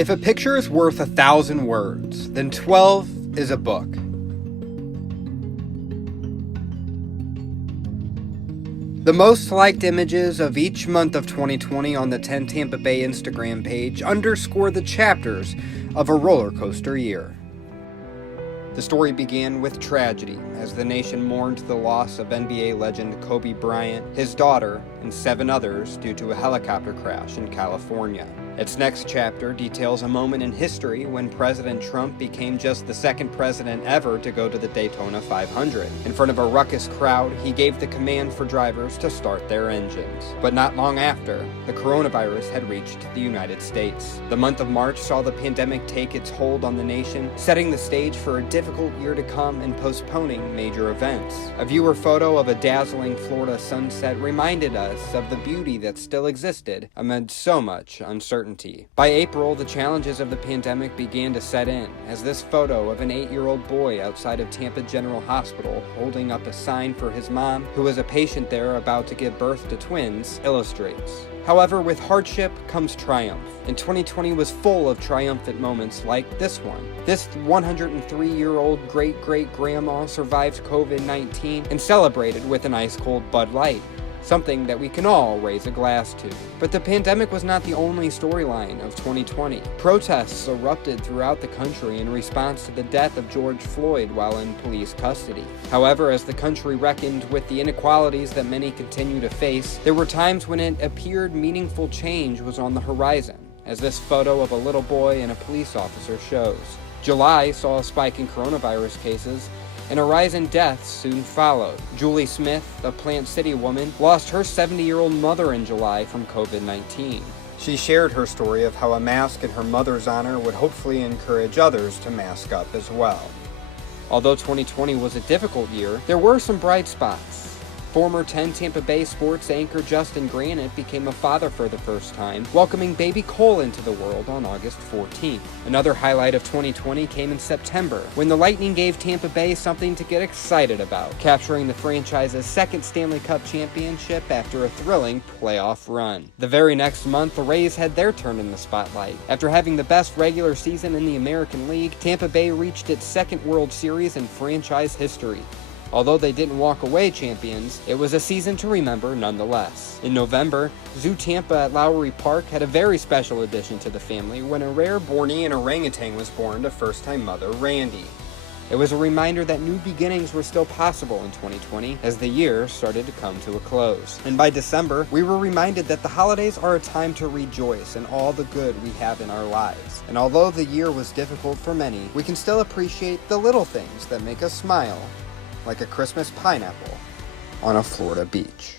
If a picture is worth 1,000 words, then 12 is a book. The most liked images of each month of 2020 on the 10 Tampa Bay Instagram page underscore the chapters of a roller coaster year. The story began with tragedy as the nation mourned the loss of NBA legend Kobe Bryant, his daughter, and 7 others due to a helicopter crash in California. Its next chapter details a moment in history when President Trump became just the second president ever to go to the Daytona 500. In front of a ruckus crowd, he gave the command for drivers to start their engines. But not long after, the coronavirus had reached the United States. The month of March saw the pandemic take its hold on the nation, setting the stage for a difficult year to come and postponing major events. A viewer photo of a dazzling Florida sunset reminded us of the beauty that still existed amid so much uncertainty. By April, the challenges of the pandemic began to set in, as this photo of an 8-year-old boy outside of Tampa General Hospital holding up a sign for his mom, who was a patient there about to give birth to twins, illustrates. However, with hardship comes triumph, and 2020 was full of triumphant moments like this one. This 103-year-old great-great-grandma survived COVID-19 and celebrated with an ice-cold Bud Light, something that we can all raise a glass to. But the pandemic was not the only storyline of 2020. Protests erupted throughout the country in response to the death of George Floyd while in police custody. However, as the country reckoned with the inequalities that many continue to face, there were times when it appeared meaningful change was on the horizon, as this photo of a little boy and a police officer shows. July saw a spike in coronavirus cases, and a rise in deaths soon followed. Julie Smith, a Plant City woman, lost her 70-year-old mother in July from COVID-19. She shared her story of how a mask in her mother's honor would hopefully encourage others to mask up as well. Although 2020 was a difficult year, there were some bright spots. Former 10 Tampa Bay sports anchor Justin Granite became a father for the first time, welcoming baby Cole into the world on August 14th. Another highlight of 2020 came in September, when the Lightning gave Tampa Bay something to get excited about, capturing the franchise's second Stanley Cup championship after a thrilling playoff run. The very next month, the Rays had their turn in the spotlight. After having the best regular season in the American League, Tampa Bay reached its second World Series in franchise history. Although they didn't walk away champions, it was a season to remember nonetheless. In November, Zoo Tampa at Lowry Park had a very special addition to the family when a rare Bornean orangutan was born to first-time mother Randy. It was a reminder that new beginnings were still possible in 2020 as the year started to come to a close. And by December, we were reminded that the holidays are a time to rejoice in all the good we have in our lives. And although the year was difficult for many, we can still appreciate the little things that make us smile, like a Christmas pineapple on a Florida beach.